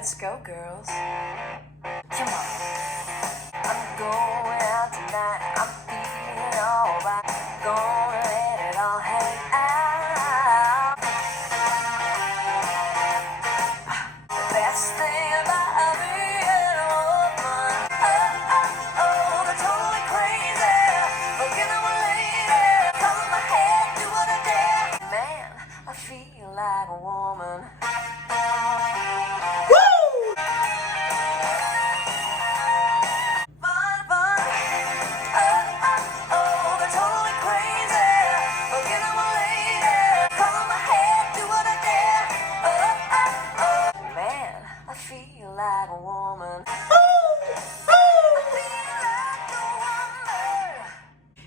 Let's go, girls. Come on. I'm going out tonight. I'm feeling alright. Gonna let it all hang out. Best thing about being a woman. Oh, they're totally crazy. Looking at my lady. Color my hair, do what I dare. Man, I feel like a woman.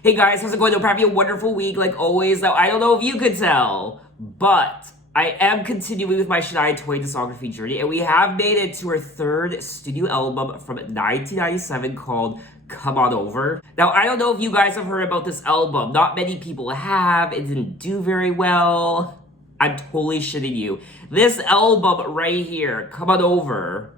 Hey guys, how's it going? Hope you're having a wonderful week like always. Now, I don't know if you could tell, but I am continuing with my Shania Twain discography journey, and we have made it to her third studio album from 1997 called Come On Over. Now, I don't know if you guys have heard about this album. Not many people have. It didn't do very well. I'm totally shitting you. This album right here, Come On Over,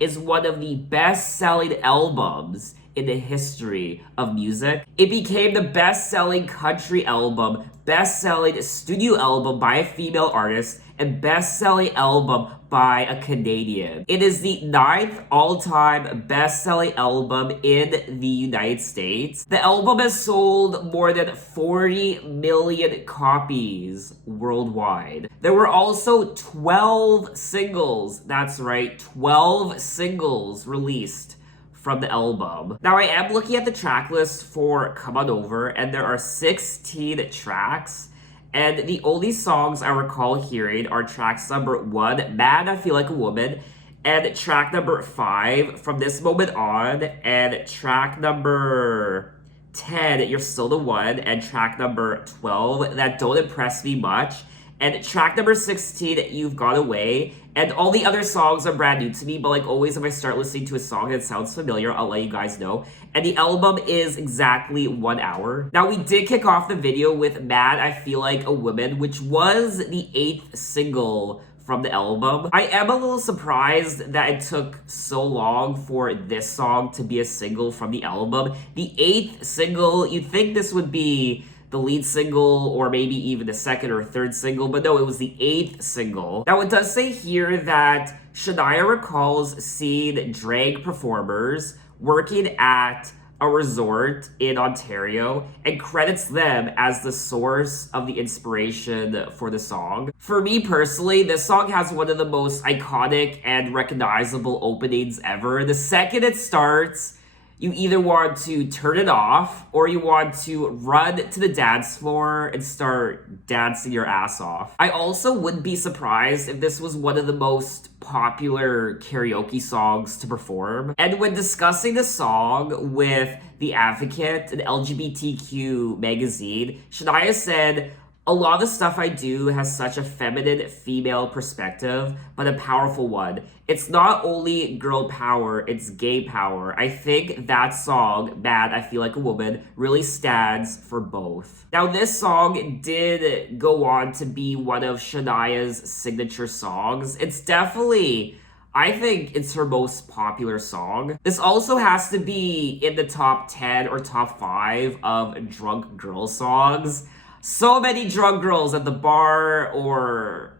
is one of the best-selling albums in the history of music. It became the best-selling country album, best-selling studio album by a female artist, and best-selling album by a Canadian. It is the 9th all-time best-selling album in the United States. The album has sold more than 40 million copies worldwide. There were also 12 singles, that's right, 12 singles released from the album. Now, I am looking at the track list for Come On Over, and there are 16 tracks, and the only songs I recall hearing are tracks number 1, Man, I Feel Like a Woman, and track number 5, From This Moment On, and track number 10, You're Still the One, and track number 12, That Don't Impress Me Much, and track number 16, You've Got Away. And all the other songs are brand new to me, but like always, if I start listening to a song that sounds familiar, I'll let you guys know. And the album is exactly 1 hour. Now, we did kick off the video with Mad I Feel Like a Woman, which was the 8th single from the album. I am a little surprised that it took so long for this song to be a single from the album. The 8th single, you'd think this would be the lead single or maybe even the second or third single, but no, it was the 8th single. Now, it does say here that Shania recalls seeing drag performers working at a resort in Ontario and credits them as the source of the inspiration for the song. For me personally, this song has one of the most iconic and recognizable openings ever. The second it starts, you either want to turn it off or you want to run to the dance floor and start dancing your ass off. I also wouldn't be surprised if this was one of the most popular karaoke songs to perform. And when discussing the song with The Advocate, an LGBTQ magazine, Shania said, "A lot of the stuff I do has such a feminine female perspective, but a powerful one. It's not only girl power, it's gay power. I think that song, Mad I Feel Like a Woman, really stands for both." Now, this song did go on to be one of Shania's signature songs. It's definitely, I think it's her most popular song. This also has to be in the top 10 or top 5 of drunk girl songs. So many drunk girls at the bar or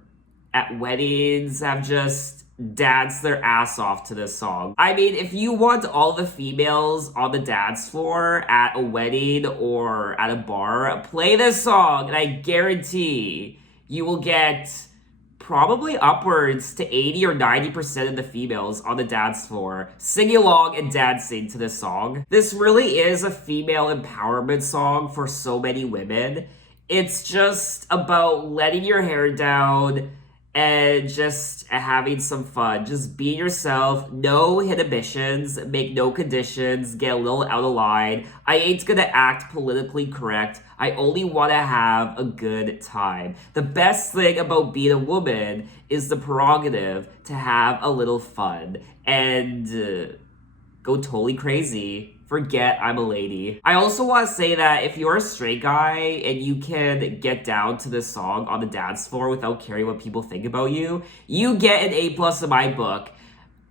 at weddings have just danced their ass off to this song. I mean, if you want all the females on the dance floor at a wedding or at a bar, play this song, and I guarantee you will get probably upwards to 80 or 90% of the females on the dance floor singing along and dancing to this song. This really is a female empowerment song for so many women. It's just about letting your hair down and just having some fun. Just be yourself, no inhibitions, make no conditions, get a little out of line. I ain't gonna act politically correct. I only want to have a good time. The best thing about being a woman is the prerogative to have a little fun. And go totally crazy. Forget I'm a lady. I also want to say that if you're a straight guy and you can get down to this song on the dance floor without caring what people think about you, you get an A+ in my book.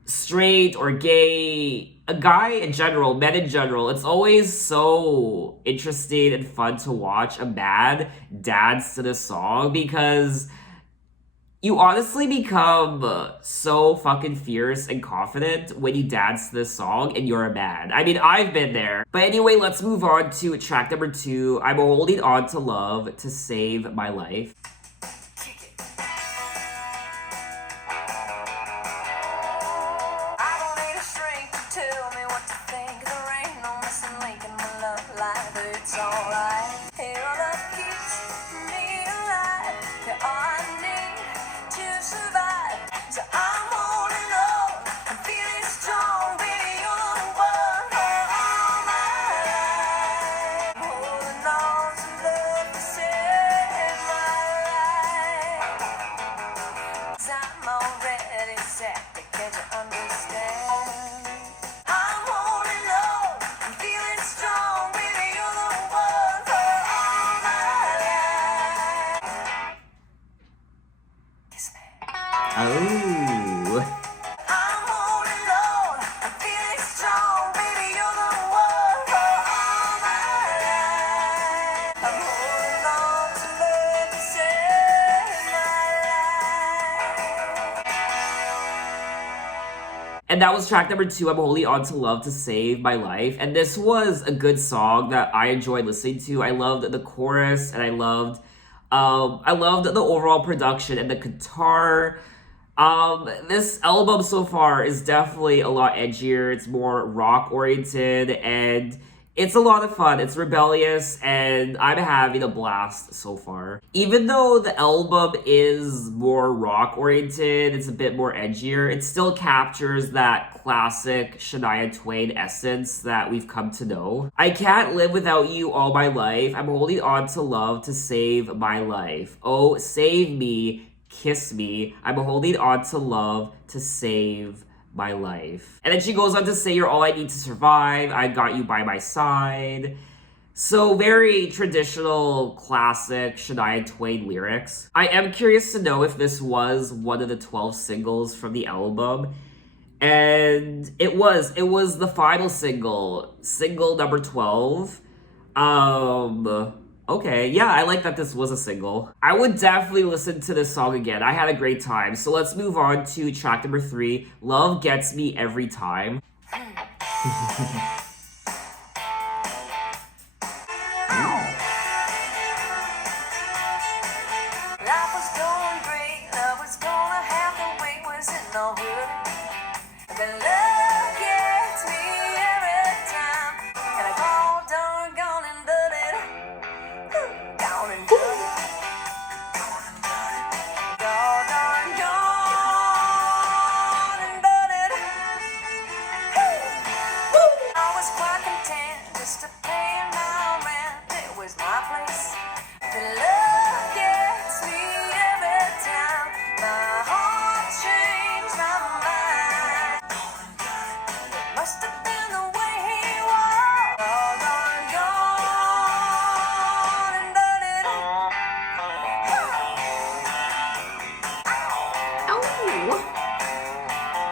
Straight or gay, a guy in general, men in general, it's always so interesting and fun to watch a man dance to this song because you honestly become so fucking fierce and confident when you dance to this song and you're a man. I mean, I've been there. But anyway, let's move on to track number 2. I'm holding on to love to save my life. I don't need a shrink to tell me what to think. There ain't no missing link in my love life. It's alright. Your love keeps me alive. You're all I need to survive. So I'm holding on. I'm feeling strong. Baby, you're the one for all my life. Holding on to love to save my life. 'Cause I'm already set. Can't you understand? I'm holding on. I'm feeling strong. Baby, you're the one for all my life. Kiss me. Oh. I'm holding on. I'm feeling strong. Baby, you're the one for all my life. I'm holding on to love to save my life. And that was track number 2, I'm holding on to love to save my life. And this was a good song that I enjoyed listening to. I loved the chorus and I loved the overall production and the guitar. This album so far is definitely a lot edgier. It's more rock oriented and it's a lot of fun. It's rebellious and I'm having a blast so far. Even though the album is more rock oriented, it's a bit more edgier, it still captures that classic Shania Twain essence that we've come to know. I can't live without you all my life. I'm holding on to love to save my life. Oh, save me, kiss me. I'm holding on to love to save my life. And then she goes on to say, you're all I need to survive. I got you by my side. So very traditional, classic Shania Twain lyrics. I am curious to know if this was one of the 12 singles from the album. And it was the final single number 12. Okay, yeah, I like that this was a single. I would definitely listen to this song again. I had a great time. So let's move on to track number 3, Love Gets Me Every Time. Life was going great, love was gonna have the way, was in no hurry. The love gets me every time, and I go down, gone and done it, down and done it, go down, gone and done it. I was quite content just to pay my rent. It was my place. The love gets me every time. My heart changed my mind. Must have been the way he was. All gone, gone and done it.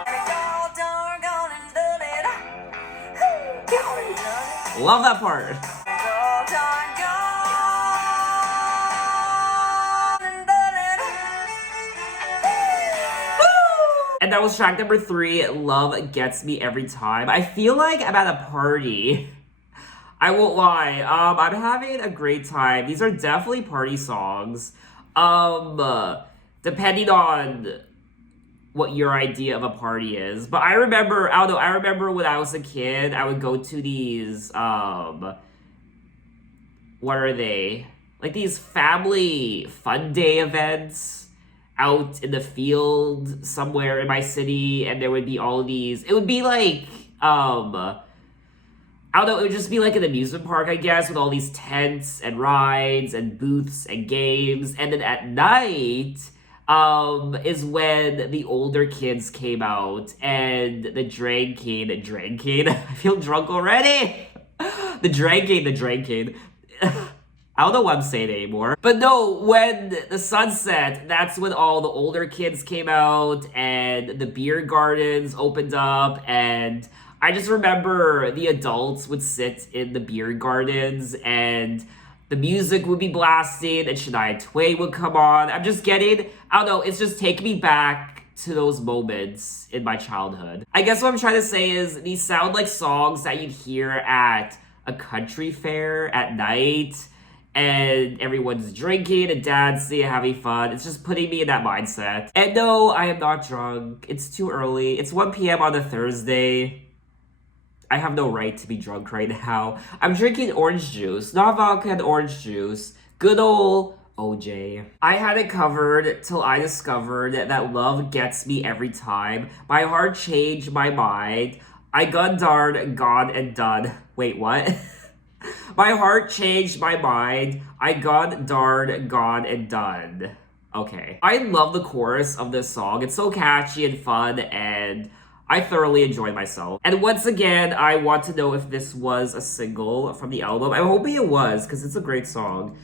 And it's all done, gone and done it. Gone and done it. Love that part. It's all done, gone and done it. And that was track number 3, Love Gets Me Every Time. I feel like I'm at a party. I won't lie. I'm having a great time. These are definitely party songs. Depending on what your idea of a party is. But I remember when I was a kid, I would go to these, what are they? Like these family fun day events out in the field somewhere in my city, and there would be all these, it would be like, I don't know, it would just be like an amusement park, I guess, with all these tents and rides and booths and games, and then at night, is when the older kids came out and the drank cane. I feel drunk already. The drank cane. I don't know what I'm saying anymore. But no, when the sun set, that's when all the older kids came out and the beer gardens opened up. And I just remember the adults would sit in the beer gardens and the music would be blasted and Shania Twain would come on. I don't know, it's just taking me back to those moments in my childhood. I guess what I'm trying to say is these sound like songs that you'd hear at a country fair at night and everyone's drinking and dancing and having fun. It's just putting me in that mindset. And no, I am not drunk. It's too early. It's 1 p.m. on a Thursday. I have no right to be drunk right now. I'm drinking orange juice, not vodka and orange juice. Good old OJ. I had it covered till I discovered that love gets me every time. My heart changed my mind. I got darn, gone and done. Wait, what? My heart changed my mind. I got darn, gone and done. Okay. I love the chorus of this song. It's so catchy and fun, and I thoroughly enjoyed myself. And once again, I want to know if this was a single from the album. I'm hoping it was, because it's a great song.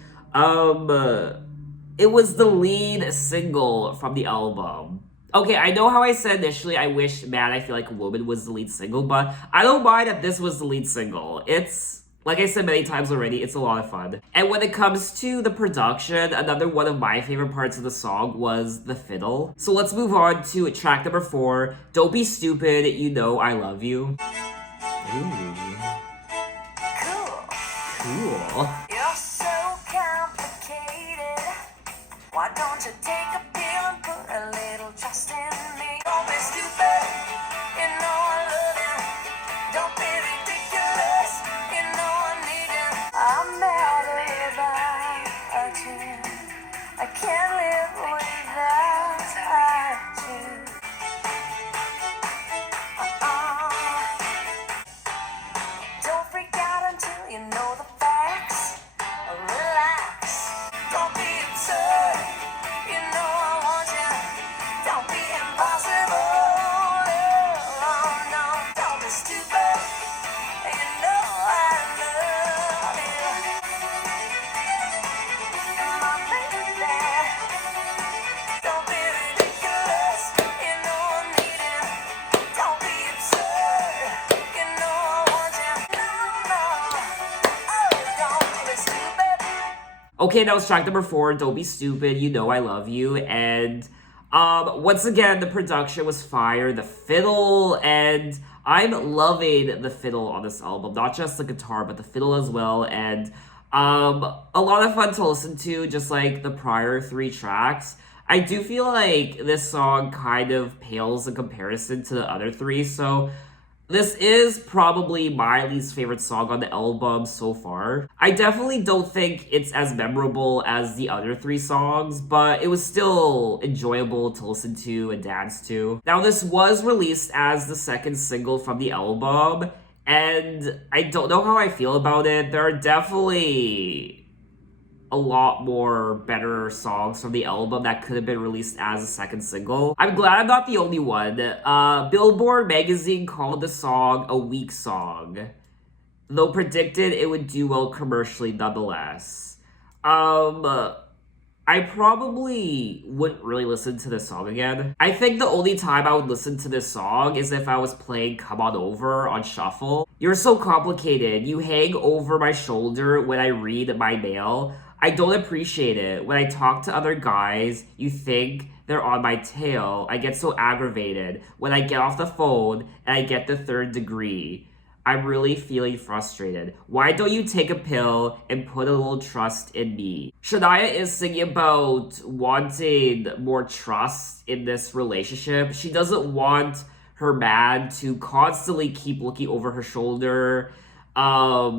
It was the lead single from the album. Okay, I know how I said initially I wish Man, I Feel Like a Woman was the lead single, but I don't mind that this was the lead single. It's, like I said many times already, it's a lot of fun. And when it comes to the production, another one of my favorite parts of the song was the fiddle. So let's move on to track number 4, Don't Be Stupid, You Know I Love You. Ooh. Cool. You're so complicated. Why don't you take a pill and put a little trust in me? Don't be stupid. You know I love you. Don't be ridiculous. You know I need you. I'm better without you. I can't live without you. Don't freak out until you know the facts. Relax. Don't be absurd. You know I want you. Don't be impossible. No, no, don't be stupid. You know I love you. My baby. Don't be ridiculous. You know I need you. Don't be absurd. You know I want you. No, no. Oh, don't be stupid. Okay, that was track number 4, Don't Be Stupid, You Know I Love You. And once again, the production was fire, the fiddle, and I'm loving the fiddle on this album. Not just the guitar, but the fiddle as well. And a lot of fun to listen to, just like the prior 3 tracks. I do feel like this song kind of pales in comparison to the other 3, so this is probably my least favorite song on the album so far. I definitely don't think it's as memorable as the other 3 songs, but it was still enjoyable to listen to and dance to. Now, this was released as the second single from the album, and I don't know how I feel about it. There are definitely a lot more better songs from the album that could have been released as a second single. I'm glad I'm not the only one. Billboard magazine called the song a weak song, though predicted it would do well commercially nonetheless. I probably wouldn't really listen to this song again. I think the only time I would listen to this song is if I was playing Come On Over on shuffle. You're so complicated. You hang over my shoulder when I read my mail. I don't appreciate it. When I talk to other guys, you think they're on my tail. I get so aggravated when I get off the phone and I get the 3rd degree. I'm really feeling frustrated. Why don't you take a pill and put a little trust in me? Shania is singing about wanting more trust in this relationship. She doesn't want her man to constantly keep looking over her shoulder. And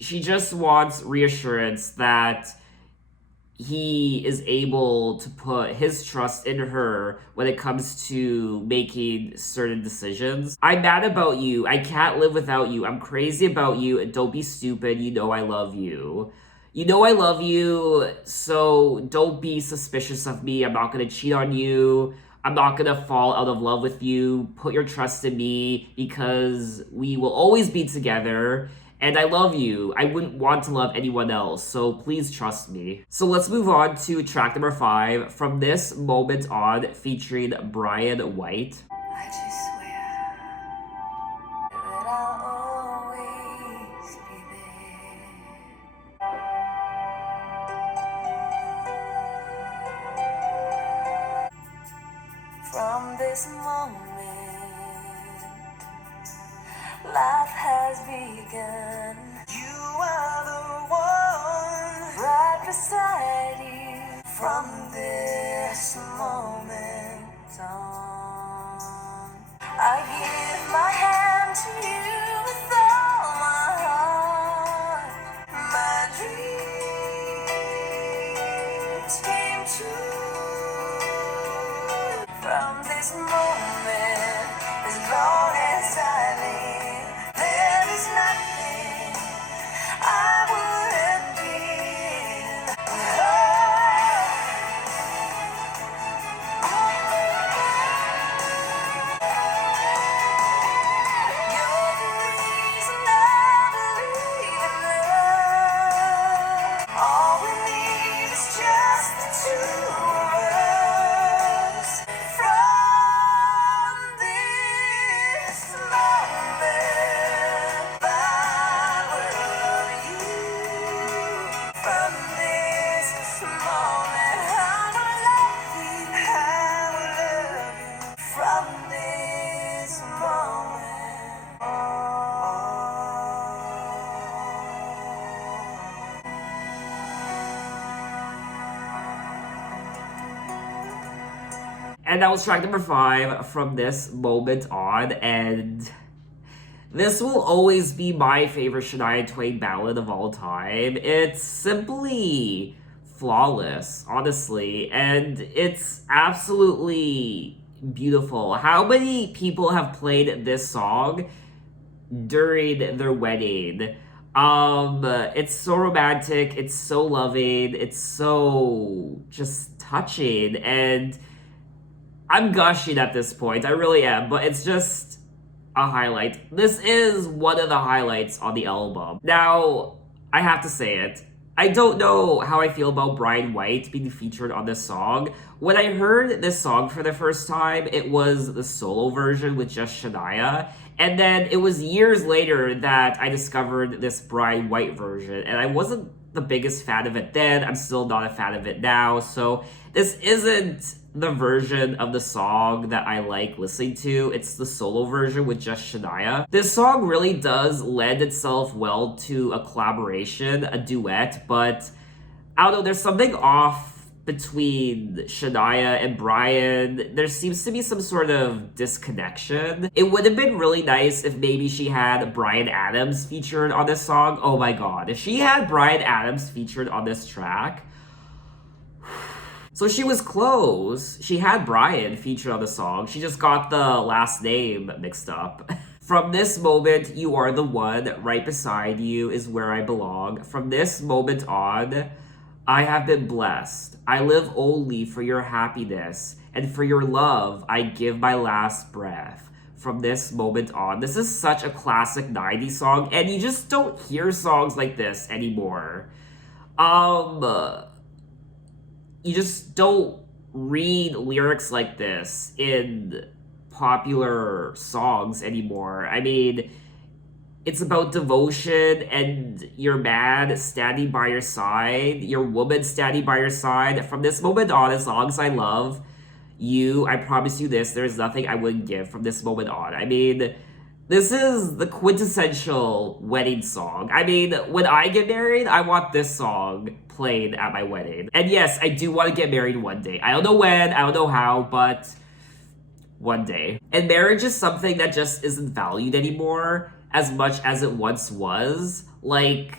she just wants reassurance that he is able to put his trust in her when it comes to making certain decisions. I'm mad about you. I can't live without you. I'm crazy about you. And don't be stupid. You know I love you. You know I love you, so don't be suspicious of me. I'm not gonna cheat on you. I'm not gonna fall out of love with you. Put your trust in me because we will always be together. And I love you. I wouldn't want to love anyone else, so please trust me. So let's move on to track number 5 from this moment on, featuring Brian White. I just swear that I'll always be there. From this moment, life has begun. You are the one right beside you. From this moment on, I give my hand to you with all my heart. My dreams came true. From this moment, as long as I live, there is nothing I wouldn't give. You're the reason I believe in love. All we need is just the two of us. From this moment, I will love you. From this moment, I will love you. I will love you. From this moment And that was track number 5 from this moment on, and this will always be my favorite Shania Twain ballad of all time. It's simply flawless, honestly, and it's absolutely beautiful. How many people have played this song during their wedding? It's so romantic, it's so loving, it's so just touching, and I'm gushing at this point. I really am, but it's just a highlight. This is one of the highlights on the album. Now, I have to say it. I don't know how I feel about Brian White being featured on this song. When I heard this song for the first time, it was the solo version with just Shania. And then it was years later that I discovered this Brian White version. And I wasn't the biggest fan of it then. I'm still not a fan of it now. So this isn't the version of the song that I like listening to. It's the solo version with just Shania. This song really does lend itself well to a collaboration, a duet, but I don't know, there's something off between Shania and Brian. There seems to be some sort of disconnection. It would have been really nice if maybe she had Bryan Adams featured on this song. Oh my god, if she had Bryan Adams featured on this track. So she was close. She had Brian featured on the song. She just got the last name mixed up. From this moment, you are the one. Right beside you is where I belong. From this moment on, I have been blessed. I live only for your happiness, and for your love, I give my last breath. From this moment on. This is such a classic 90s song, and you just don't hear songs like this anymore. You just don't read lyrics like this in popular songs anymore. I mean, it's about devotion and your man standing by your side, your woman standing by your side. From this moment on, as long as I love you, I promise you this, there's nothing I wouldn't give from this moment on. I mean, this is the quintessential wedding song. I mean, when I get married, I want this song played at my wedding. And yes, I do want to get married one day. I don't know when, I don't know how, but one day. And marriage is something that just isn't valued anymore as much as it once was. Like,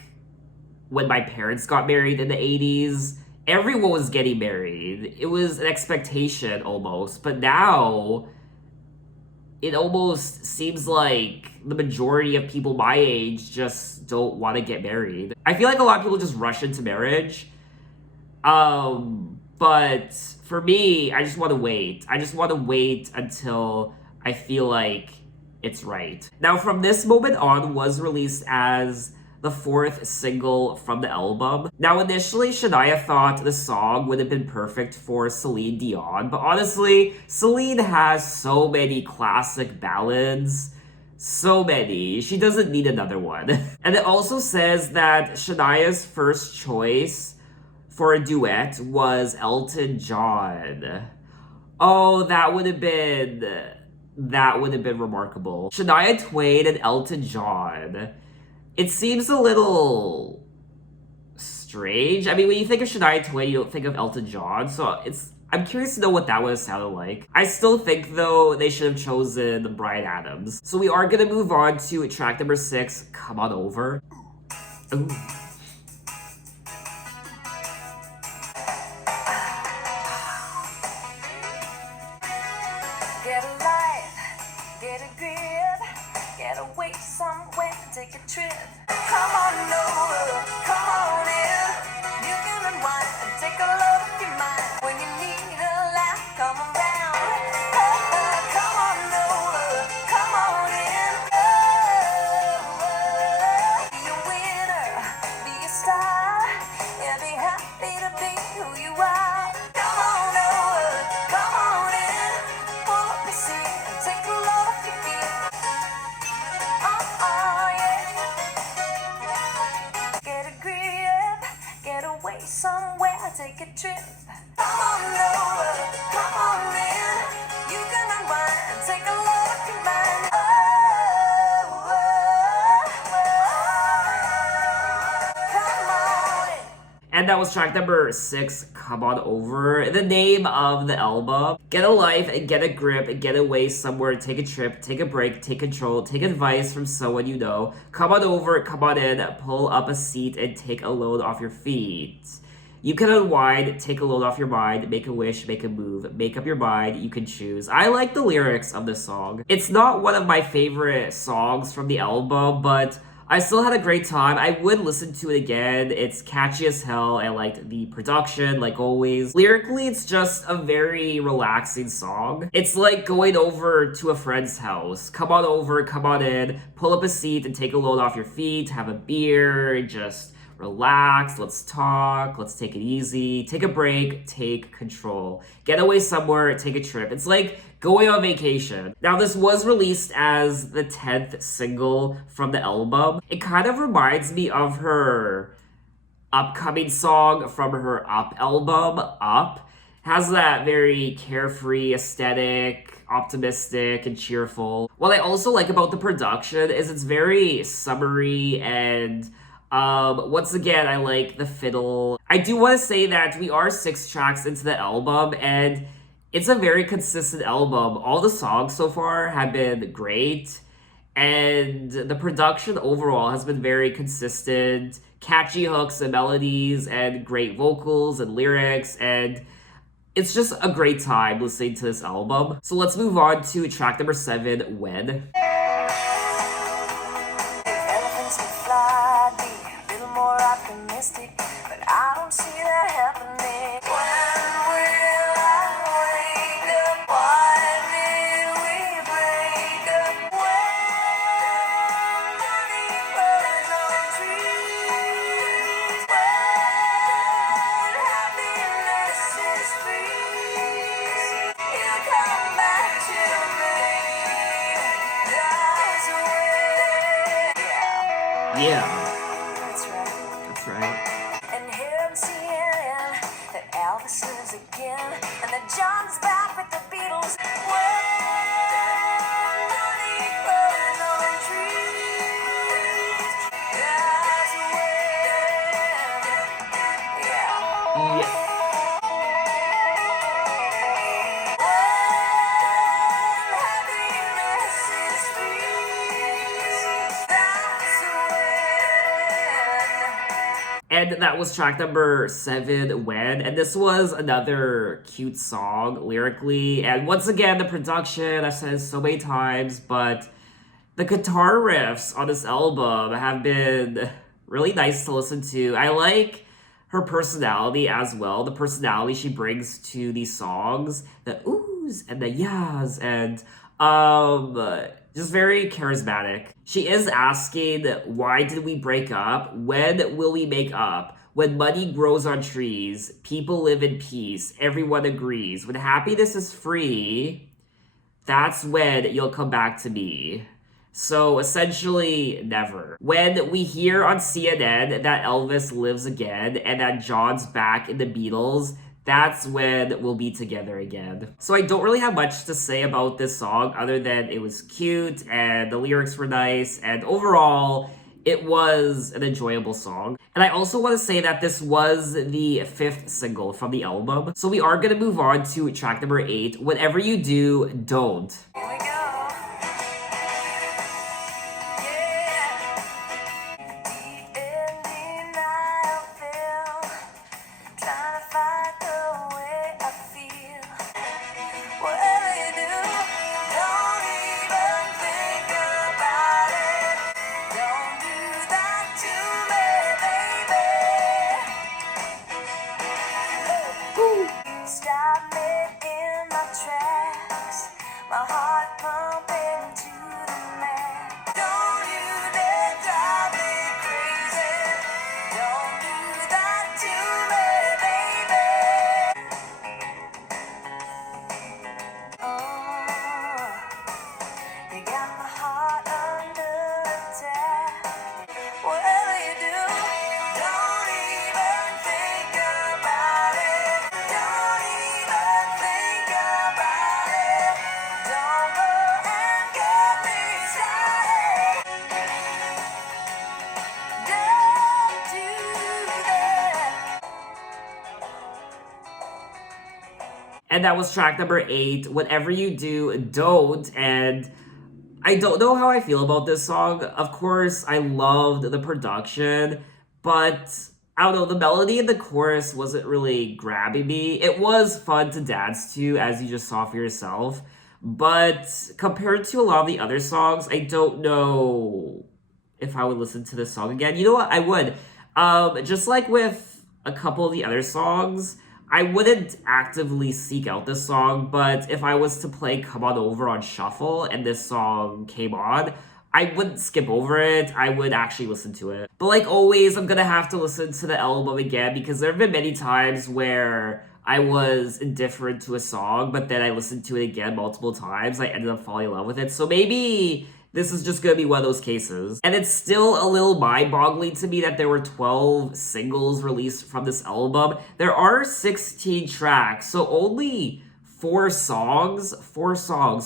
when my parents got married in the 80s, everyone was getting married. It was an expectation almost. But now, it almost seems like the majority of people my age just don't want to get married. I feel like a lot of people just rush into marriage. But for me, I just want to wait. I just want to wait until I feel like it's right. Now, From This Moment On was released as the fourth single from the album. Now, initially, Shania thought the song would have been perfect for Celine Dion, but honestly, Celine has so many classic ballads. So many. She doesn't need another one. And it also says that Shania's first choice for a duet was Elton John. Oh, that would have been remarkable. Shania Twain and Elton John. It seems a little strange. I mean, when you think of Shania Twain, you don't think of Elton John, so I'm curious to know what that would have sounded like. I still think, though, they should have chosen Bryan Adams. So we are gonna move on to track number 6, Come On Over. Ooh. Get a life, get a grip, get away somewhere, take a trip. Come on over, come on in. You can unwind and take a load off your mind. When you need a laugh, come around. Come on over, come on in. Be a winner, be a star. Yeah, be happy to be who you are. Come on over, come on in. Pull up your seat and take a load off your feet. Yeah. Get a grip, get away somewhere, take a trip. Come on over, come on in. You can unwind and take a load off your mind. Come on in. And that was track number 6, Come On Over. The name of the album. Get a life and get a grip and get away somewhere, take a trip, take a break, take control, take advice from someone you know. Come on over, come on in, pull up a seat and take a load off your feet. You can unwind, take a load off your mind, make a wish, make a move, make up your mind, you can choose. I like the lyrics of this song. It's not one of my favorite songs from the album, but I still had a great time. I would listen to it again. It's catchy as hell. I liked the production, like always. Lyrically, it's just a very relaxing song. It's like going over to a friend's house. Come on over, come on in, pull up a seat and take a load off your feet, have a beer, just relax, let's talk, let's take it easy, take a break, take control, get away somewhere, take a trip. It's like going on vacation. Now, this was released as the 10th single from the album. It kind of reminds me of her upcoming song from her Up album, Up. Has that very carefree aesthetic, optimistic and cheerful. What I also like about the production is it's very summery and once again, I like the fiddle. I do want to say that we are 6 tracks into the album, and it's a very consistent album. All the songs so far have been great, and the production overall has been very consistent. Catchy hooks and melodies, and great vocals and lyrics, and it's just a great time listening to this album. So let's move on to track number 7, When. Elephants can fly, be a little more optimistic, but I don't see that happening. When will I wake up? Why did we break up? When money grows on trees, when happiness is free, you come back to me. That's when, Yeah, that's right. that's right. And here I'm seeing that Elvis lives again, and that John's back with the Beatles. When money grows on trees, that's when, yeah. Yeah. When happiness is free, that's when. And that was track number 7, When. And this was another cute song lyrically. And once again, the production, I've said it so many times, but the guitar riffs on this album have been really nice to listen to. I like her personality as well. The personality she brings to these songs, the oohs and the yas, and just very charismatic. She is asking, why did we break up? When will we make up? When money grows on trees, people live in peace, everyone agrees. When happiness is free, that's when you'll come back to me. So essentially, never. When we hear on CNN that Elvis lives again and that John's back in the Beatles, that's when we'll be together again. So I don't really have much to say about this song other than it was cute and the lyrics were nice, and overall, it was an enjoyable song. And I also want to say that this was the 5th single from the album. So we are going to move on to track number 8, Whatever You Do, Don't. Here we go. Yeah. Deep in denial, feel. Trying to fight the way I feel. Whatever you do, don't even think about it. Don't do that to me, baby. Stop me in my tracks. My heart pumping to the max. Don't you dare drive me crazy. Don't do that to me, baby. Oh, you got my heart under attack. Whatever you do, don't even think about it. Don't even think about it. Don't go and get me started. Don't do that. And that was track number 8, Whatever You Do, Don't. And I don't know how I feel about this song. Of course, I loved the production, but I don't know, the melody in the chorus wasn't really grabbing me. It was fun to dance to, as you just saw for yourself, but compared to a lot of the other songs, I don't know if I would listen to this song again. You know what? I would. Just like with a couple of the other songs, I wouldn't actively seek out this song, but if I was to play Come On Over on Shuffle and this song came on, I wouldn't skip over it. I would actually listen to it. But like always, I'm gonna have to listen to the album again because there have been many times where I was indifferent to a song, but then I listened to it again multiple times. I ended up falling in love with it. So maybe this is just gonna be one of those cases. And it's still a little mind-boggling to me that there were 12 singles released from this album. There are 16 tracks, so only 4 songs,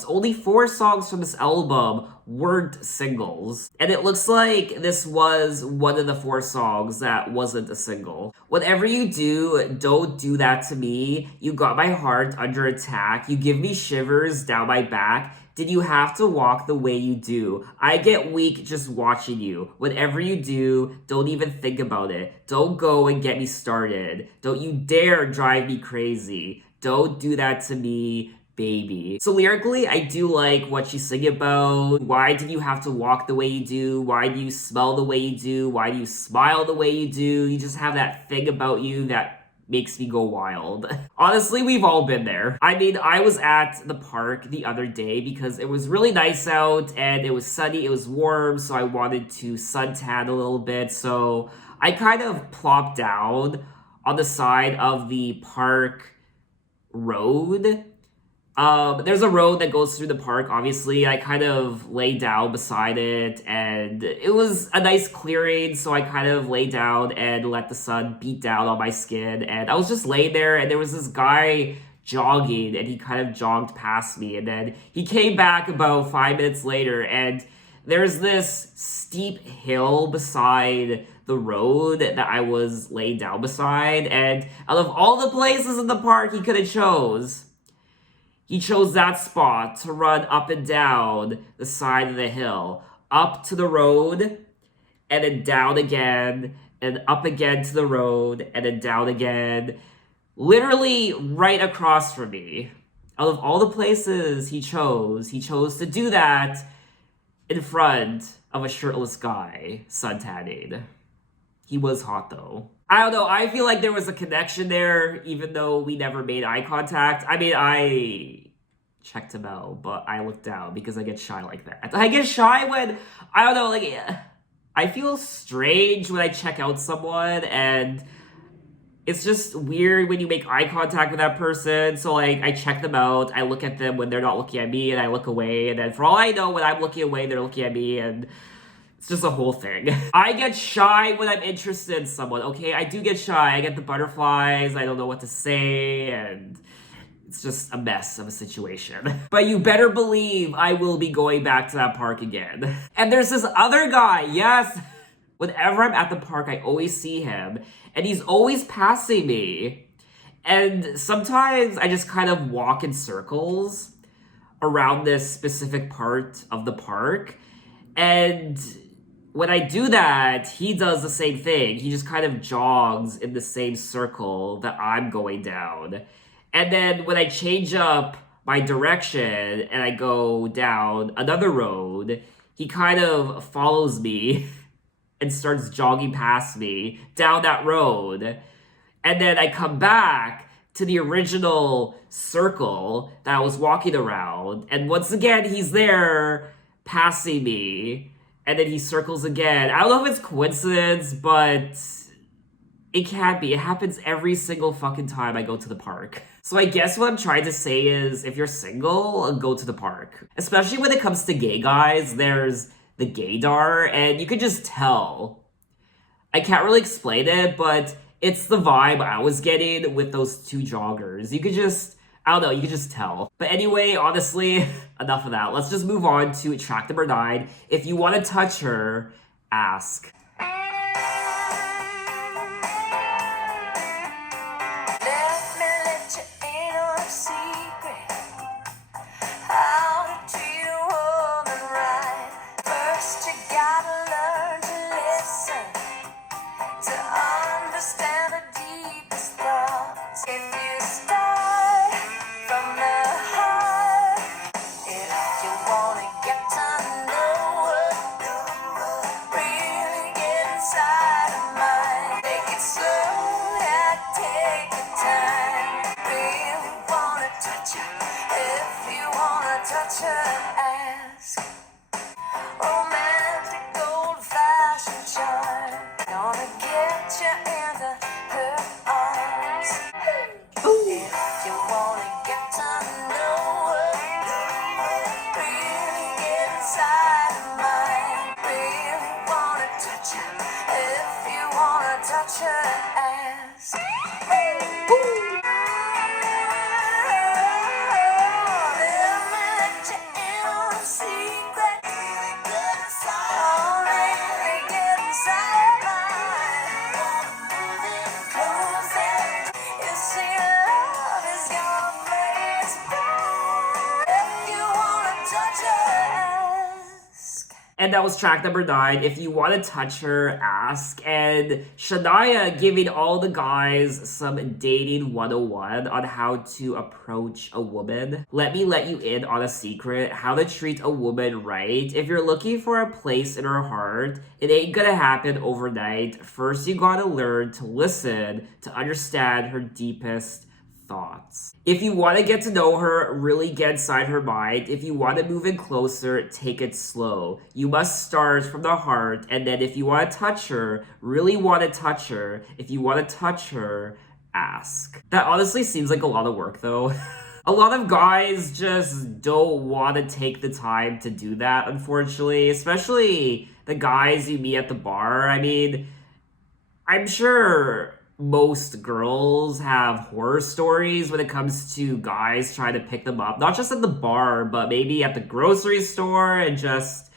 only 4 songs from this album weren't singles. And it looks like this was one of the 4 songs that wasn't a single. Whatever you do, don't do that to me. You got my heart under attack. You give me shivers down my back. Did you have to walk the way you do? I get weak just watching you. Whatever you do, don't even think about it. Don't go and get me started. Don't you dare drive me crazy. Don't do that to me, baby. So lyrically, I do like what she's singing about. Why did you have to walk the way you do? Why do you smell the way you do? Why do you smile the way you do? You just have that thing about you that makes me go wild. Honestly, we've all been there. I mean, I was at the park the other day because it was really nice out and it was sunny, it was warm, so I wanted to suntan a little bit. So I kind of plopped down on the side of the park road. There's a road that goes through the park, obviously. I kind of lay down beside it, and it was a nice clearing, so I kind of lay down and let the sun beat down on my skin, and I was just laying there, and there was this guy jogging, and he kind of jogged past me, and then he came back about 5 minutes later, and there's this steep hill beside the road that I was laid down beside, and out of all the places in the park he could have chose, he chose that spot to run up and down the side of the hill, up to the road, and then down again, and up again to the road, and then down again. Literally right across from me. Out of all the places he chose to do that in front of a shirtless guy suntanning. He was hot though. I don't know, I feel like there was a connection there, even though we never made eye contact. I mean, I checked him out, but I looked down because I get shy like that. I get shy when, I don't know, like, I feel strange when I check out someone, and it's just weird when you make eye contact with that person. So, like, I check them out, I look at them when they're not looking at me, and I look away, and then for all I know, when I'm looking away, they're looking at me, and it's just a whole thing. I get shy when I'm interested in someone, okay? I do get shy. I get the butterflies. I don't know what to say, and it's just a mess of a situation. But you better believe I will be going back to that park again. And there's this other guy, yes. Whenever I'm at the park, I always see him, and he's always passing me. And sometimes I just kind of walk in circles around this specific part of the park. And when I do that, he does the same thing. He just kind of jogs in the same circle that I'm going down. And then when I change up my direction and I go down another road, he kind of follows me and starts jogging past me down that road. And then I come back to the original circle that I was walking around. And once again, he's there passing me. And then he circles again. I don't know if it's coincidence, but it can't be. It happens every single fucking time I go to the park. So I guess what I'm trying to say is, if you're single, go to the park. Especially when it comes to gay guys, there's the gaydar, and you could just tell. I can't really explain it, but it's the vibe I was getting with those two joggers. You could just, I don't know, you could just tell. But anyway, honestly, enough of that. Let's just move on to track number 9. If you want to touch her, ask. Let me let you in on a secret. How to treat a woman right. First you gotta learn to listen, to understand her deepest thoughts. If you start from the heart, if you wanna get to know her, really get inside her mind. Take it slow, yeah, take your time. Really wanna touch her, if you wanna touch her, ask. Romantic old-fashioned charm, gonna get you into her arms. If you wanna get to know her, really get inside her mind. Really wanna touch her, if you wanna touch her, ask. Let me let you in on a secret. Really get inside, really get inside mine. Move in closer. You see, love is gonna play its part. If you wanna touch her, ask. And that was track number 9. If you want to touch her, ask. And Shania giving all the guys some dating 101 on how to approach a woman. Let me let you in on a secret, how to treat a woman right. If you're looking for a place in her heart, it ain't gonna happen overnight. First, you gotta learn to listen, to understand her deepest thoughts. If you want to get to know her, really get inside her mind. If you want to move in closer, take it slow. You must start from the heart, and then if you want to touch her, really want to touch her. If you want to touch her, ask. That honestly seems like a lot of work though. A lot of guys just don't want to take the time to do that, unfortunately. Especially the guys you meet at the bar. I mean, I'm sure most girls have horror stories when it comes to guys trying to pick them up. Not just at the bar, but maybe at the grocery store and just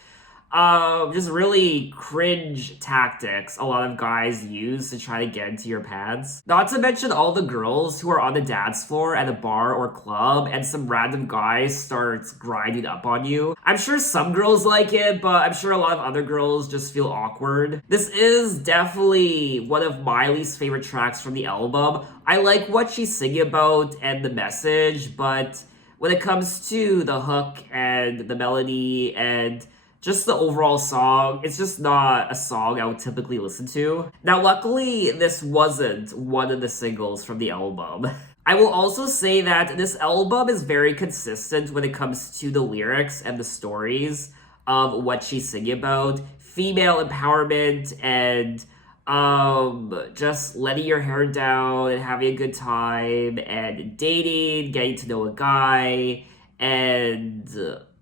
Just really cringe tactics a lot of guys use to try to get into your pants. Not to mention all the girls who are on the dance floor at a bar or club and some random guy starts grinding up on you. I'm sure some girls like it, but I'm sure a lot of other girls just feel awkward. This is definitely one of my least favorite tracks from the album. I like what she's singing about and the message, but when it comes to the hook and the melody and just the overall song, it's just not a song I would typically listen to. Now, luckily, this wasn't one of the singles from the album. I will also say that this album is very consistent when it comes to the lyrics and the stories of what she's singing about. Female empowerment and just letting your hair down and having a good time and dating, getting to know a guy, and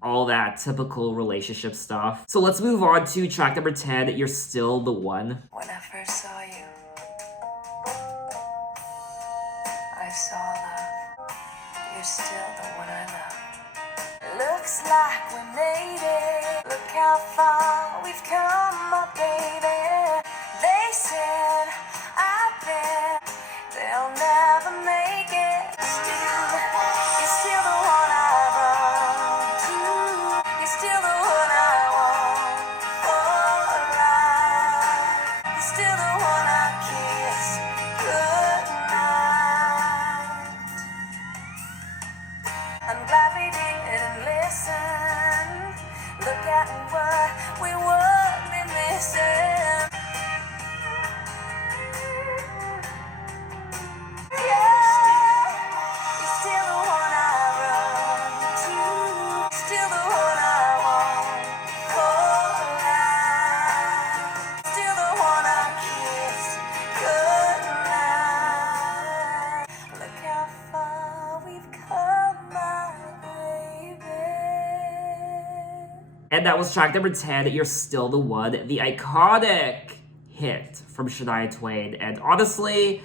all that typical relationship stuff. So let's move on to track number 10, You're Still the One. When I first saw you, I saw love. You're still the one I love. Looks like we made it. Look how far we've come, my baby. They said, I bet they'll never make it. Still, you're still the one I run to. You're still the one I want for life. You're still the one I kiss goodnight. I'm glad we didn't listen. Look at what we would be missing. And that was track number 10, You're Still the One, the iconic hit from Shania Twain. And honestly,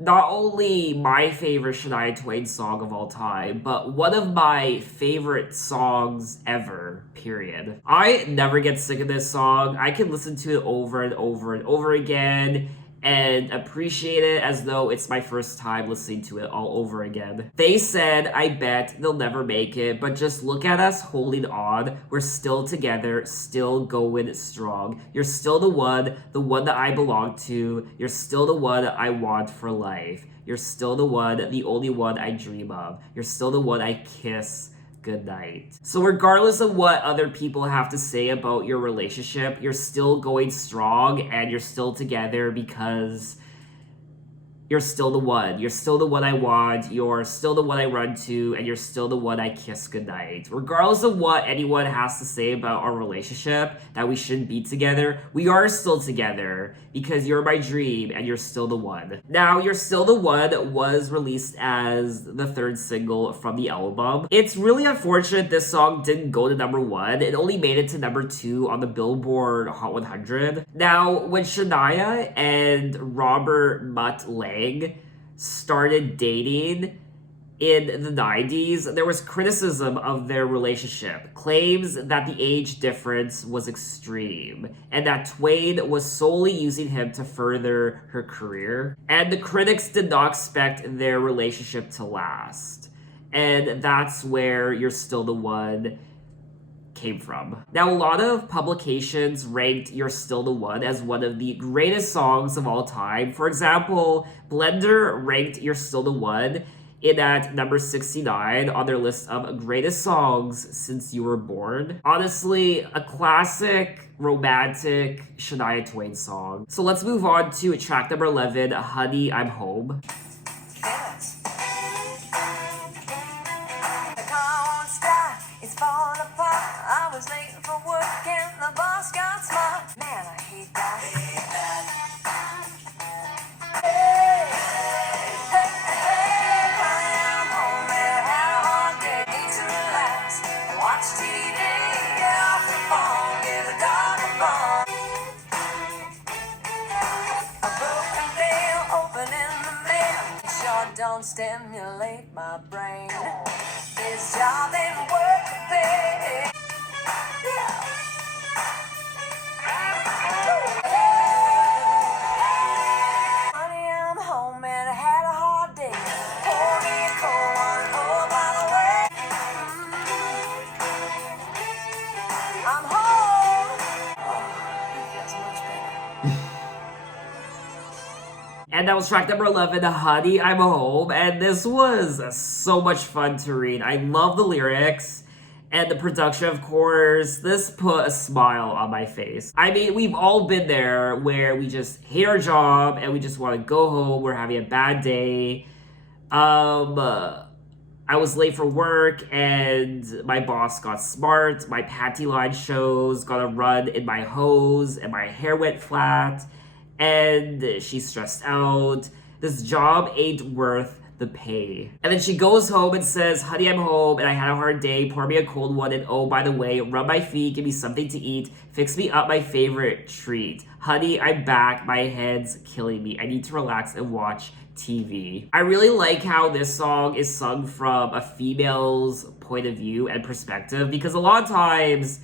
not only my favorite Shania Twain song of all time, but one of my favorite songs ever, period. I never get sick of this song. I can listen to it over and over and over again and appreciate it as though it's my first time listening to it all over again. They said, I bet they'll never make it, but just look at us holding on. We're still together, still going strong. You're still the one that I belong to. You're still the one I want for life. You're still the one, the only one I dream of. You're still the one I kiss goodnight. So regardless of what other people have to say about your relationship, you're still going strong and you're still together because you're still the one. You're still the one I want. You're still the one I run to, and you're still the one I kiss goodnight. Regardless of what anyone has to say about our relationship, that we shouldn't be together, we are still together because you're my dream and you're still the one. Now, You're Still the One was released as the third single from the album. It's really unfortunate this song didn't go to number 1. It only made it to number 2 on the Billboard Hot 100. Now, when Shania and Robert Mutt Lang started dating in the 90s, there was criticism of their relationship, claims that the age difference was extreme, and that Twain was solely using him to further her career. And the critics did not expect their relationship to last. And that's where You're Still the One came from. Now, a lot of publications ranked You're Still the One as one of the greatest songs of all time. For example, Blender ranked You're Still the One in at number 69 on their list of greatest songs since you were born. Honestly, a classic romantic Shania Twain song. So let's move on to track number 11, Honey, I'm Home. It's falling apart. I was late for work and the boss got smart. Man, I hate that. Hey, hey, hey, honey, I'm home. Man, had a hard day. Need to relax. Watch TV, get off the phone, give a dog a bone. A broken nail, opening the mail. Sure don't stimulate my brain. This job ain't worth the pay. Yeah. And that was track number 11, Honey, I'm Home. And this was so much fun to read. I love the lyrics and the production, of course. This put a smile on my face. I mean, we've all been there where we just hate our job and we just want to go home. We're having a bad day. I was late for work and my boss got smart. My panty line shows, got a run in my hose, and my hair went flat. And she's stressed out. This job ain't worth the pay. And then she goes home and says, honey, I'm home and I had a hard day. Pour me a cold one and oh, by the way, rub my feet, give me something to eat, fix me up my favorite treat. Honey, I'm back. My head's killing me. I need to relax and watch TV. I really like how this song is sung from a female's point of view and perspective, because a lot of times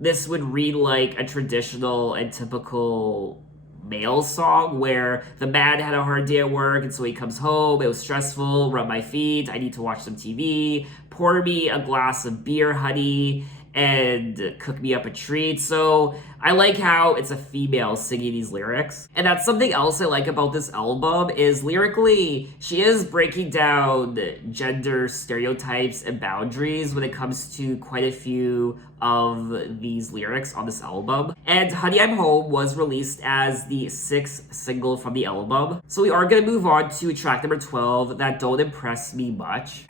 this would read like a traditional and typical male song where the man had a hard day at work and so he comes home, it was stressful, rub my feet, I need to watch some TV, pour me a glass of beer, honey, and cook me up a treat. So I like how it's a female singing these lyrics. And that's something else I like about this album is lyrically, she is breaking down gender stereotypes and boundaries when it comes to quite a few of these lyrics on this album. And Honey, I'm Home was released as the 6th single from the album. So we are gonna move on to track number 12, That Don't Impress Me Much.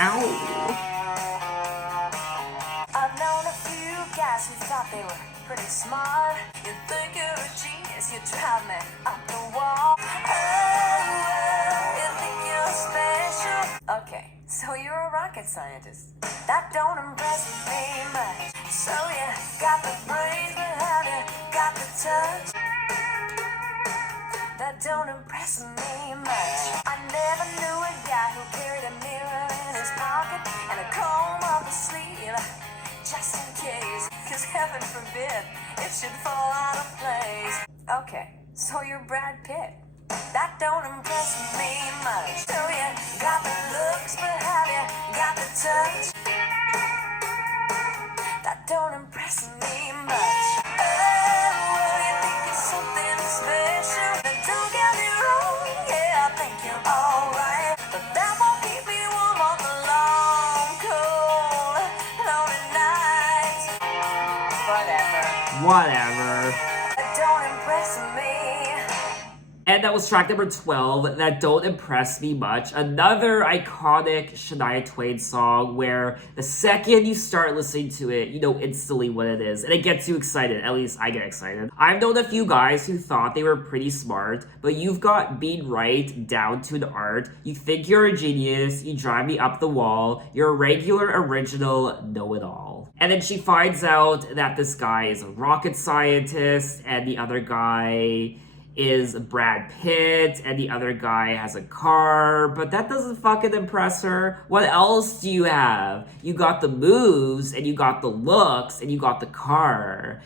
Ow. Guys who thought they were pretty smart. You think you're a genius, you drive me up the wall. You think you're special. Okay, so you're a rocket scientist. That don't impress me much. So you got the brains, but have you got the touch? That don't impress me much. I never knew a guy who carried a mirror in his pocket and a comb up his sleeve. Just in case, cause heaven forbid it should fall out of place. Okay, so you're Brad Pitt. That don't impress me much. So you got the looks, but have you got the touch? That don't impress me much. Oh, well, you think you're something special. But don't get me wrong, yeah, I think you're alright. But that won't keep me warm on the long, cold, lonely nights. Whatever. Don't impress me. And that was track number 12, That Don't Impress Me Much. Another iconic Shania Twain song where the second you start listening to it, you know instantly what it is. And it gets you excited. At least I get excited. I've known a few guys who thought they were pretty smart, but you've got being right down to an art. You think you're a genius. You drive me up the wall. You're a regular, original, know-it-all. And then she finds out that this guy is a rocket scientist and the other guy is Brad Pitt, and the other guy has a car, but that doesn't fucking impress her. What else do you have? You got the moves, and you got the looks, and you got the car,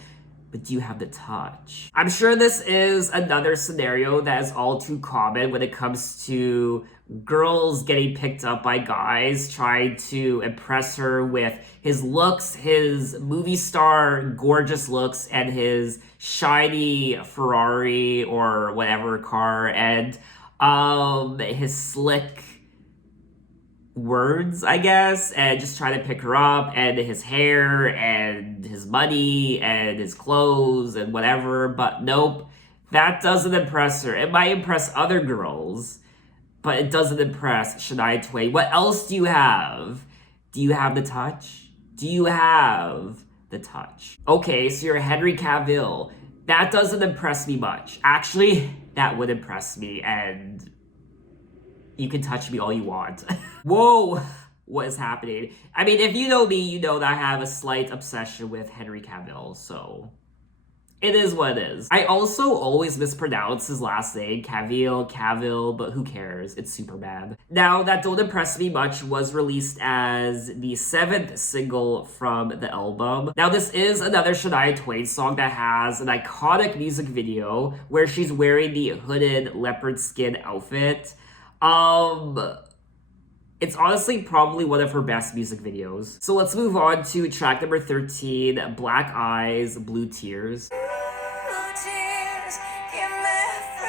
but do you have the touch? I'm sure this is another scenario that is all too common when it comes to girls getting picked up by guys trying to impress her with his looks, his movie star gorgeous looks, and his shiny Ferrari or whatever car, and his slick words, I guess, and just try to pick her up, and his hair and his money and his clothes and whatever. But nope, that doesn't impress her. It might impress other girls, but it doesn't impress Shania Twain. What else do you have? Do you have the touch? Do you have the touch? Okay, so you're Henry Cavill. That doesn't impress me much. Actually, that would impress me, and you can touch me all you want. Whoa, what is happening? I mean, if you know me, you know that I have a slight obsession with Henry Cavill, so it is what it is. I also always mispronounce his last name, Cavill, but who cares? It's Superman. Now, That Don't Impress Me Much was released as the 7th single from the album. Now, this is another Shania Twain song that has an iconic music video where she's wearing the hooded leopard skin outfit. It's honestly probably one of her best music videos. So let's move on to track number 13, Black Eyes, Blue Tears. Blue tears, give me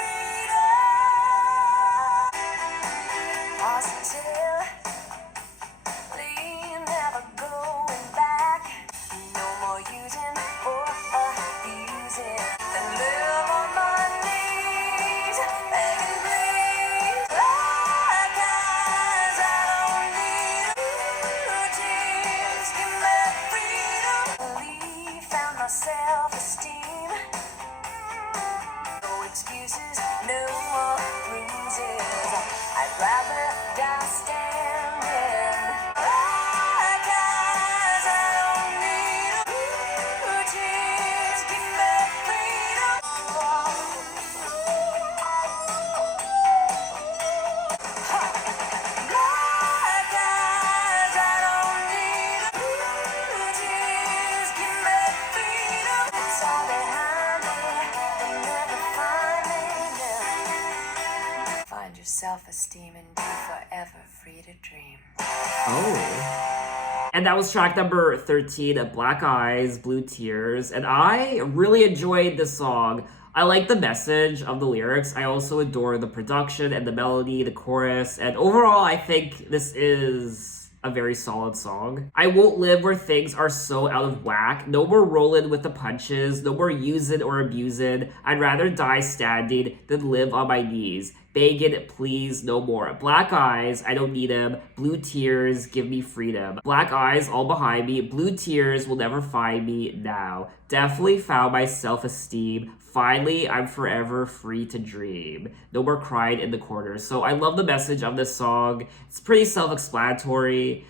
Oh. And that was track number 13, Black Eyes, Blue Tears. And I really enjoyed this song. I like the message of the lyrics. I also adore the production and the melody, the chorus. And overall, I think this is a very solid song. I won't live where things are so out of whack. No more rolling with the punches. No more using or abusing. I'd rather die standing than live on my knees. Begging, please, no more. Black eyes, I don't need them. Blue tears, give me freedom. Black eyes all behind me. Blue tears will never find me now. Definitely found my self-esteem. Finally, I'm forever free to dream. No more crying in the corners. So I love the message of this song. It's pretty self-explanatory.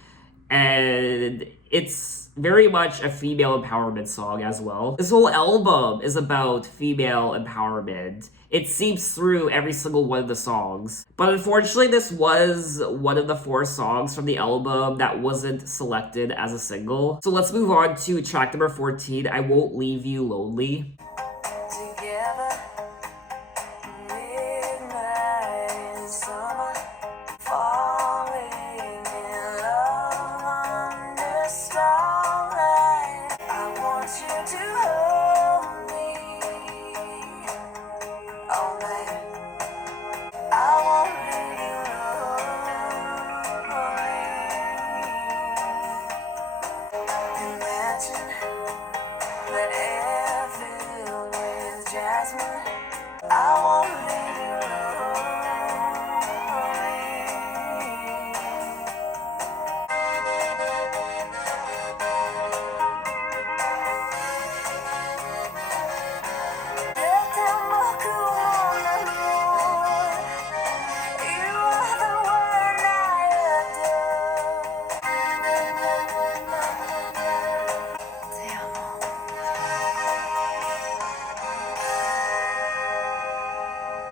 And it's very much a female empowerment song as well. This whole album is about female empowerment. It seeps through every single one of the songs. But unfortunately, this was one of the 4 songs from the album that wasn't selected as a single. So let's move on to track number 14, I Won't Leave You Lonely. Together, midnight summer, falling in love under starlight. I want you to hold me all night. I won't leave you lonely. Imagine the air filled with jasmine. I won't leave you lonely. September cool on the moon. You are the one I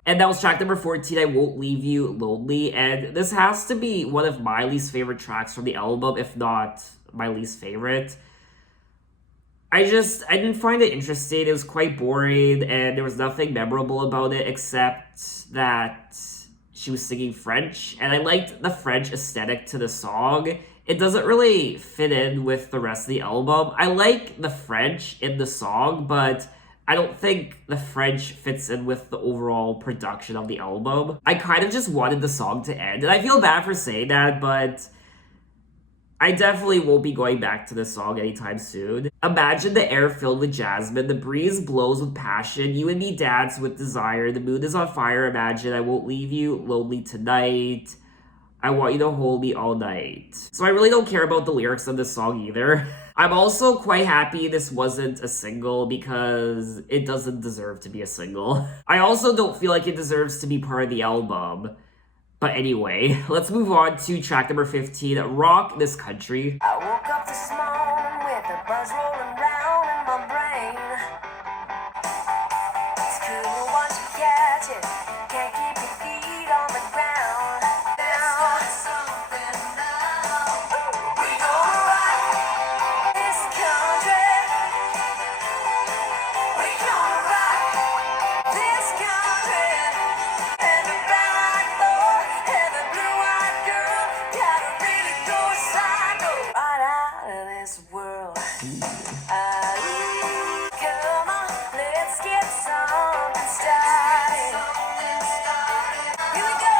And that was track number 14, I Won't Leave You Lonely. And this has to be one of my least favorite tracks from the album, if not my least favorite. I didn't find it interesting. It was quite boring, and there was nothing memorable about it except that she was singing French. And I liked the French aesthetic to the song. It doesn't really fit in with the rest of the album. I like the French in the song, but I don't think the French fits in with the overall production of the album. I kind of just wanted the song to end, and I feel bad for saying that, but I definitely won't be going back to this song anytime soon. Imagine the air filled with jasmine, the breeze blows with passion, you and me dance with desire, the moon is on fire, imagine I won't leave you lonely tonight. I want you to hold me all night. So I really don't care about the lyrics of this song either. I'm also quite happy this wasn't a single because it doesn't deserve to be a single. I also don't feel like it deserves to be part of the album. But anyway, let's move on to track number 15, Rock This Country. I woke up this morning with a buzz rolling round in my brain. It's cool once you catch it, can't keep your feet on the ground. Now, something now. We gonna rock this country. We gonna rock this country. And the black boy and the blue-eyed girl gotta really go psycho. Right out of this world. Come on, let's get something started. Here we go.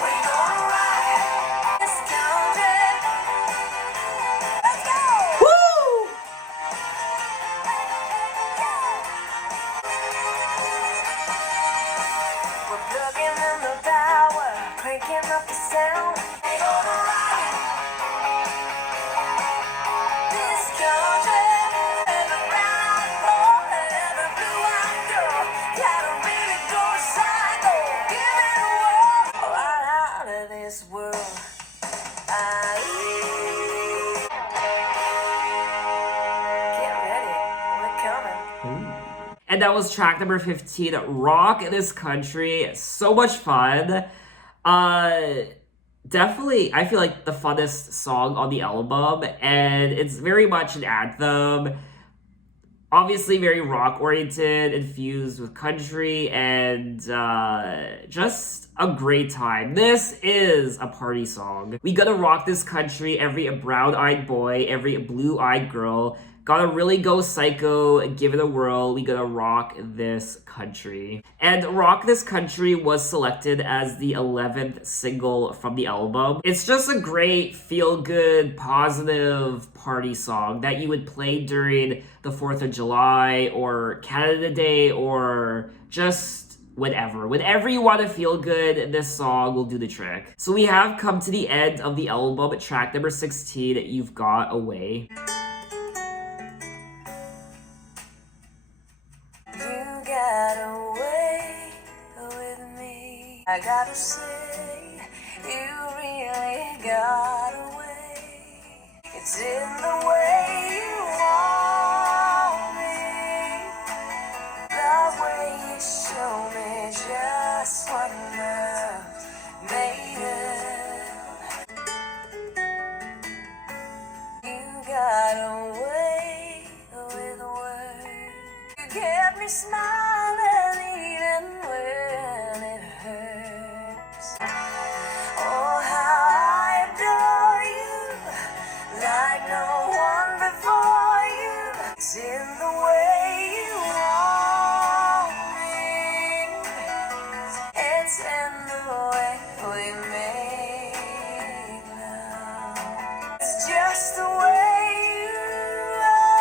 We gonna rock this country. Let's go. Woo! We're plugging in the power, cranking up the sound. We gonna rock this country. And the brown boy and the blue-eyed girl gotta really go psycho. Give it a whirl. Right out of this world. Get ready, we're coming. And that was track number 15, Rock This Country. So much fun. Definitely, I feel like the funnest song on the album, and it's very much an anthem. Obviously very rock-oriented, infused with country, and just a great time. This is a party song. We gotta rock this country, every brown-eyed boy, every blue-eyed girl. Gotta really go psycho, give it a whirl. We gotta rock this country. And Rock This Country was selected as the 11th single from the album. It's just a great, feel-good, positive party song that you would play during the 4th of July or Canada Day or just whatever. Whenever you want to feel good, this song will do the trick. So we have come to the end of the album, track number 16, You've Got Away. You got away with me. I gotta say, you really got away. It's in the way you want me, the way you show me just what love's made of. You got away with words. You kept me smiling even when it hurts. Oh, how I adore you, like no one before you. It's in the way you want me. It's in the way we make love. It's just the way you are.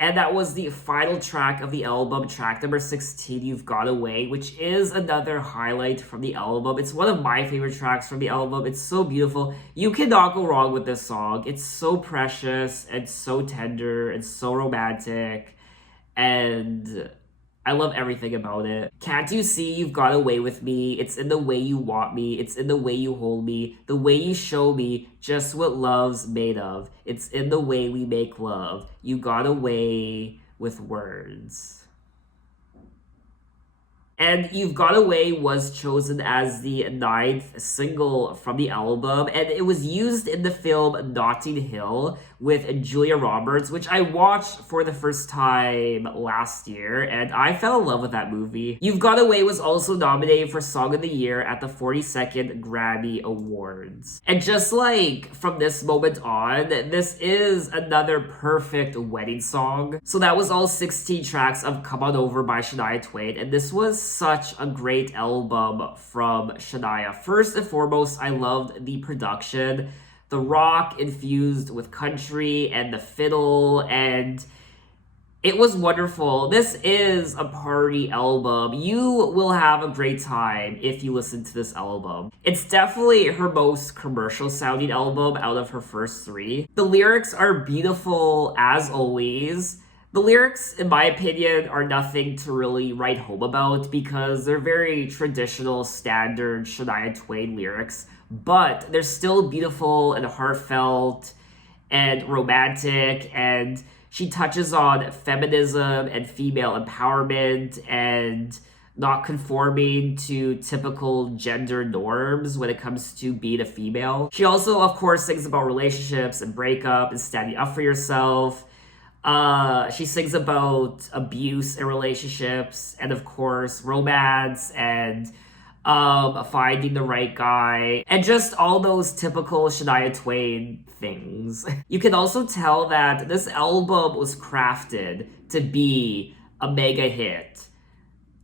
And that was the final track of the album, track number 16, You've Got Away, which is another highlight from the album. It's one of my favorite tracks from the album. It's so beautiful. You cannot go wrong with this song. It's so precious and so tender and so romantic. And I love everything about it. Can't you see you've got away with me? It's in the way you want me. It's in the way you hold me. The way you show me just what love's made of. It's in the way we make love. You got away with words. And You've Got Away was chosen as the 9th single from the album, and it was used in the film Notting Hill with Julia Roberts, which I watched for the first time last year, and I fell in love with that movie. You've Got Away was also nominated for Song of the Year at the 42nd Grammy Awards. And just like from this moment on, this is another perfect wedding song. So that was all 16 tracks of Come On Over by Shania Twain, and this was such a great album from Shania. First and foremost, I loved the production, the rock infused with country and the fiddle, and it was wonderful. This is a party album. You will have a great time if you listen to this album. It's definitely her most commercial sounding album out of her first 3. The lyrics are beautiful as always. The lyrics, in my opinion, are nothing to really write home about because they're very traditional, standard Shania Twain lyrics, but they're still beautiful and heartfelt and romantic, and she touches on feminism and female empowerment and not conforming to typical gender norms when it comes to being a female. She also, of course, sings about relationships and breakup and standing up for yourself. She sings about abuse in relationships and, of course, romance and finding the right guy and just all those typical Shania Twain things. You can also tell that this album was crafted to be a mega hit.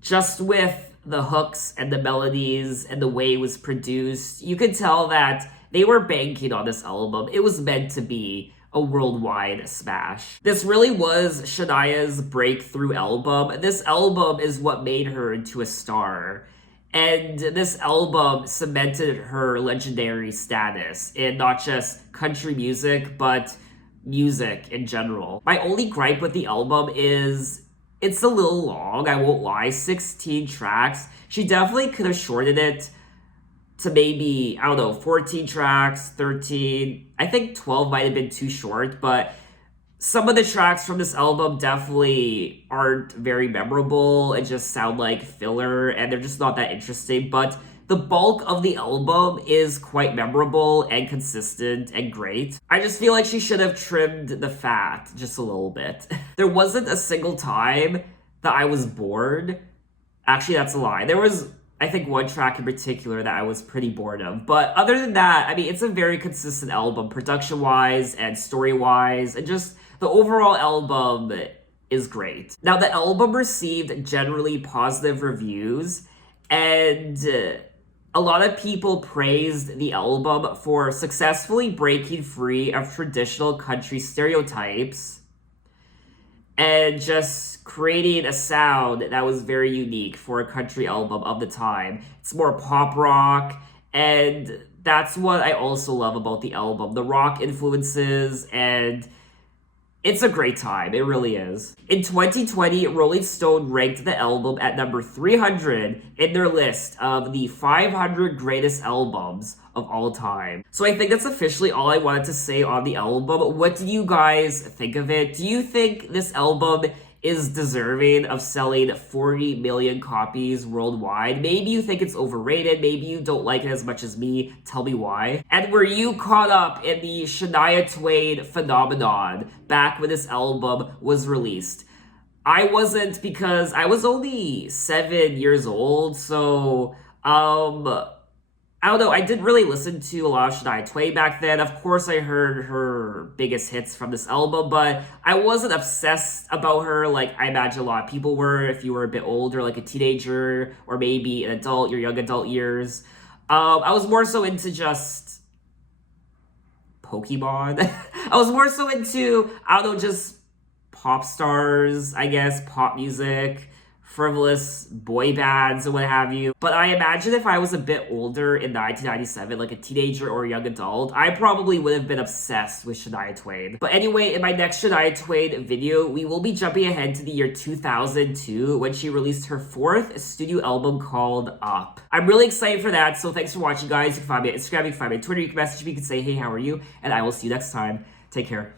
Just with the hooks and the melodies and the way it was produced, you could tell that they were banking on this album. It was meant to be a worldwide smash. This really was Shania's breakthrough album. This album is what made her into a star. And this album cemented her legendary status in not just country music, but music in general. My only gripe with the album is it's a little long, I won't lie. 16 tracks. She definitely could have shortened it to maybe, I don't know, 14 tracks, 13. I think 12 might have been too short, but Some of the tracks from this album definitely aren't very memorable and just sound like filler, and they're just not that interesting, but the bulk of the album is quite memorable and consistent and great. I just feel like she should have trimmed the fat just a little bit. There wasn't a single time that I was bored. Actually, that's a lie. There was, I think, one track in particular that I was pretty bored of. But other than that, I mean, it's a very consistent album, production-wise and story-wise, and just the overall album is great. Now, the album received generally positive reviews, and a lot of people praised the album for successfully breaking free of traditional country stereotypes and just creating a sound that was very unique for a country album of the time. It's more pop rock, and that's what I also love about the album. The rock influences, and it's a great time. It really is. In 2020, Rolling Stone ranked the album at number 300 in their list of the 500 greatest albums of all time. So I think that's officially all I wanted to say on the album. What do you guys think of it? Do you think this album is deserving of selling 40 million copies worldwide? Maybe you think it's overrated. Maybe you don't like it as much as me. Tell me why. And were you caught up in the Shania Twain phenomenon back when this album was released? I wasn't, because I was only 7 years old, so I don't know, I didn't really listen to a lot of Shania Twain back then. Of course, I heard her biggest hits from this album, but I wasn't obsessed about her like I imagine a lot of people were if you were a bit older, like a teenager, or maybe an adult, your young adult years. I was more so into just Pokemon. I was more so into, I don't know, just pop stars, I guess, pop music, frivolous boy bands, or what have you. But I imagine if I was a bit older in 1997, like a teenager or a young adult, I probably would have been obsessed with Shania Twain. But anyway, in my next Shania Twain video, we will be jumping ahead to the year 2002 when she released her 4th studio album called Up. I'm really excited for that, so thanks for watching, guys. You can find me on Instagram, you can find me on Twitter, you can message me, you can say, hey, how are you? And I will see you next time. Take care.